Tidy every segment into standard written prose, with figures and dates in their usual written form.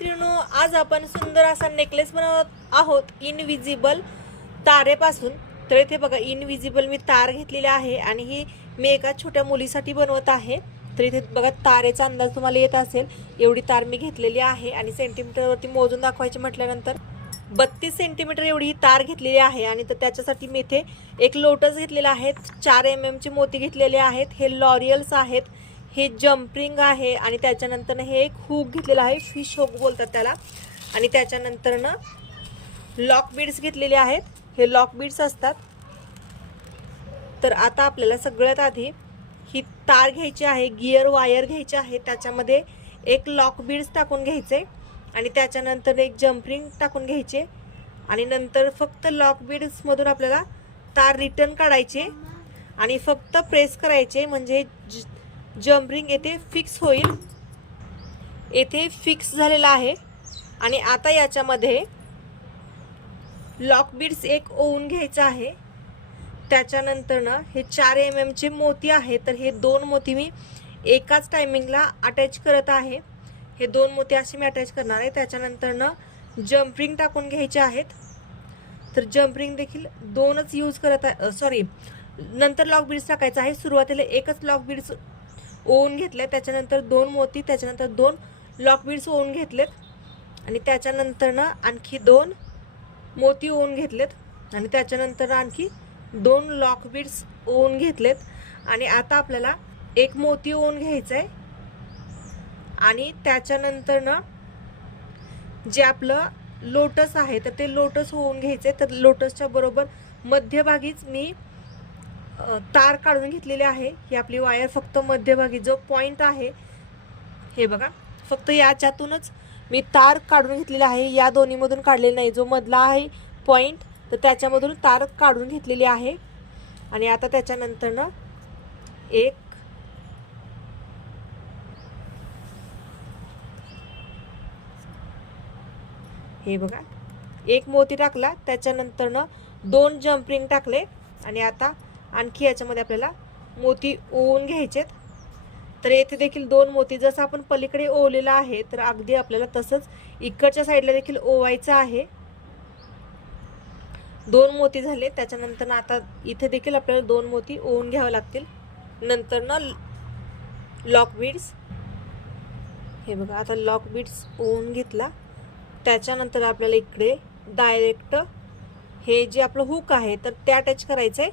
मैत्रिणो, आज आपण सुंदर असा नेकलेस बनवत आहोत इनविजिबल तारेपासून। तर इथे बघा इनविजिबल मी तार घेतलेली आहे आणि ही मी एका छोट्या मुलीसाठी बनवत आहे। तर इथे बघा तारेचा अंदाज तुम्हाला येत असेल, एवढी तार मी घेतलेली आहे आणि सेंटीमीटरवरती मोजून दाखवायचे म्हटल्यानंतर 32 सेंटीमीटर एवढी ही तार घेतलेली आहे। आणि तर त्याच्यासाठी मी इथे एक लोटस घेतलेला आहे, 4 mm चे मोती घेतलेले आहेत, हे लॉरियल्स आहेत, हे जम्पिंग आहे आणि त्याच्यानंतर हे एक हुक घेतलेला आहे, फिश हुक बोलतात त्याला। आणि त्याच्यानंतर लॉक बीड्स घेतलेले आहेत, हे लॉक बीड्स असतात। तर आता आपल्याला सगळ्यात आधी ही तार घ्यायची आहे, गियर वायर घ्यायची आहे, त्याच्यामध्ये एक लॉक बीड्स टाकून घ्यायचे आणि त्याच्यानंतर एक जम्पिंग टाकून घ्यायचे आणि नंतर फक्त लॉक बीड्स मधून आपल्याला तार रिटर्न काढायचे आणि फक्त प्रेस करायचे, म्हणजे जम्पिंग येथे फिक्स होईल। येथे फिक्स झालेला आहे। आणि आता याच्यामध्ये लॉक बीड्स एक ओवून घ्यायचा आहे। त्याच्यानंतर हे 4 mm चे मोती आहे, तर हे 2 मोती मी एकाच टायमिंगला अटॅच करत आहे। हे 2 मोती असे मी अटॅच करणार आहे। त्याच्यानंतर जम्पिंग टाकून घ्यायचे आहेत, तर जम्पिंग देखील 2च यूज करत आहे, सॉरी नंतर लॉक बीड्स टाकायचा आहे। सुरुवातीला एकच लॉक बीड्स ओवून घेतले, त्याच्यानंतर 2 मोती, त्याच्यानंतर 2 लॉक बीड्स ओवून घेतलेत आणि त्याच्यानंतर आणखी 2 मोती ओवून घेतलेत आणि त्याच्यानंतर आणखी 2 लॉक बीड्स ओवून घेतलेत। आणि आता आपल्याला एक मोती ओवून घ्यायचा आहे आणि त्याच्यानंतर जे आपलं लोटस आहे तर ते लोटस ओवून घ्यायचे। तर लोटसच्या बरोबर मध्यभागीच मी तार काढून घेतलेली आहे। ही आपली वायर फक्त मध्यभागी जो पॉइंट आहे, हे बघा, फक्त याच्यातूनच मी तार काढून घेतलेली आहे, या दोन्ही मधून काढलेली नाही। जो मधला आहे पॉइंट, तर त्याच्यामधून तार काढून घेतलेली आहे। आणि आता त्याच्यानंतर एक हे बघा एक मोती टाकला, त्याच्यानंतर 2 जम्पिंग टाकले आणि आता आणखी याच्यामध्ये आपल्याला मोती ओवून घ्यायचेत। तर येथे देखील 2 मोती, जसं आपण पलीकडे ओवलेला आहे तर अगदी आपल्याला तसंच इकडच्या साईडला देखील ओवायचं आहे। 2 मोती झाले, त्याच्यानंतर आता इथे देखील आपल्याला 2 मोती ओवून घ्यावे लागतील। नंतर लॉक बीड्स, हे बघा आता लॉक बीड्स ओवून घेतला, त्याच्यानंतर आपल्याला इकडे डायरेक्ट हे जे आपलं हुक आहे तर ते अटॅच करायचे।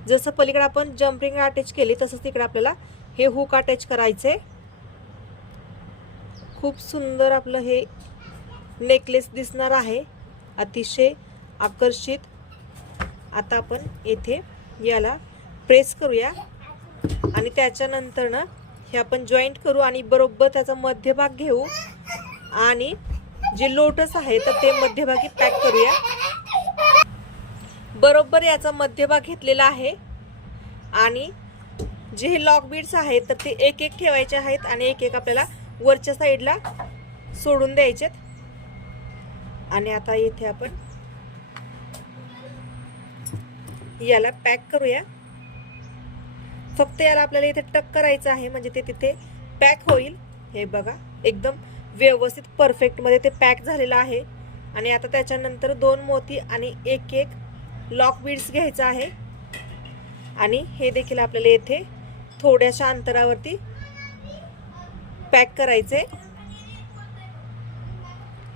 जसं पलीकडे आपण जम्पिंग अटॅच केली तसंच तिकडे आपल्याला हे हुक अटॅच करायचे। खूप सुंदर आपलं हे नेकलेस दिसणार आहे, अतिशय आकर्षित। आता आपण येथे याला प्रेस करूया आणि त्याच्यानंतर हे आपण जॉईंट करू आणि बरोबर त्याचा मध्यभाग घेऊ आणि जे लोटस आहे तर ते मध्यभागी पॅक करूया। बरोबर याचा मध्यभाग घेतलेला आहे आणि जे हे लॉक बीड्स आहेत तर ते एक एक ठेवायचे आहेत आणि एक एक आपल्याला वरच्या साईडला सोडून द्यायचेत। आणि आता इथे आपण याला पॅक करूया। फक्त याला आपल्याला इथे टक करायचं आहे, म्हणजे ते तिथे पॅक होईल। हे बघा एकदम व्यवस्थित परफेक्ट मध्ये ते पॅक झालेलं आहे। आणि आता त्याच्यानंतर 2 मोती आणि एक एक लॉक बीड्स घ्यायचा आहे आणि हे देखील आपल्याला येथे थोड्याशा अंतरावरती पॅक करायचे।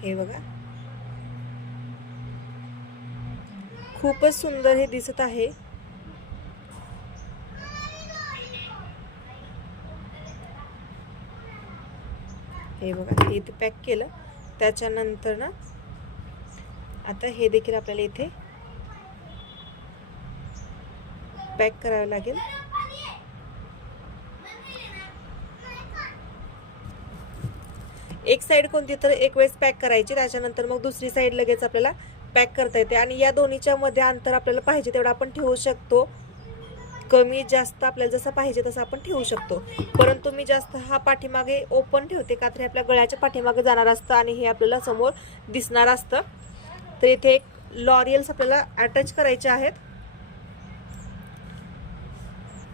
हे बघा खूपच सुंदर हे दिसत आहे। हे बघा हे इथे पॅक केलं, त्याच्यानंतर आता हे देखील आपल्याला इथे पॅक करावं लागेल। एक साइड कोणती तर एक वेळेस पॅक करायची, त्याच्यानंतर मग दुसरी साइड लगेच आपल्याला पॅक करता येते। आणि या दोन्हीच्या मध्ये अंतर आपल्याला पाहिजे तेवढं आपण ठेवू शकतो, कमी जास्त आपल्याला जसं पाहिजे तसं आपण ठेवू शकतो। परंतु मी जास्त हा पाठीमागे ओपन ठेवते, का तर आपल्या गळ्याच्या पाठीमागे जाणार असतं आणि हे आपल्याला समोर दिसणार असतं। तर इथे एक लॉरियल्स आपल्याला अटॅच करायचे आहेत।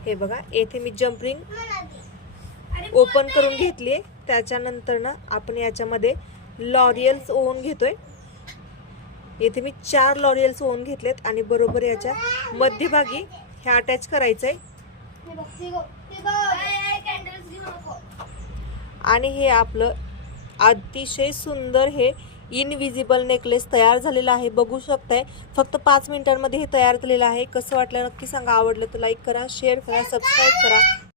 हे बघा येथे मी जम्पिंग ओपन करून घेतली, त्याच्यानंतर आपण याच्यामध्ये लॉरियल्स ओन घेतोय. इथे मी 4 लॉरियल्स ओन घेतलेत आणि बरोबर याच्या मध्यभागी हे अटॅच करायचंय. आणि हे आपलं अतिशय सुंदर हे इनविजिबल नेकलेस तयार झालेला आहे. बघू शकताय फक्त 5 मिनिटांमध्ये हे तयार झालेलं आहे. कसं वाटलं नक्की सांगा. आवडलं तर लाईक करा, शेअर करा, सबस्क्राईब करा.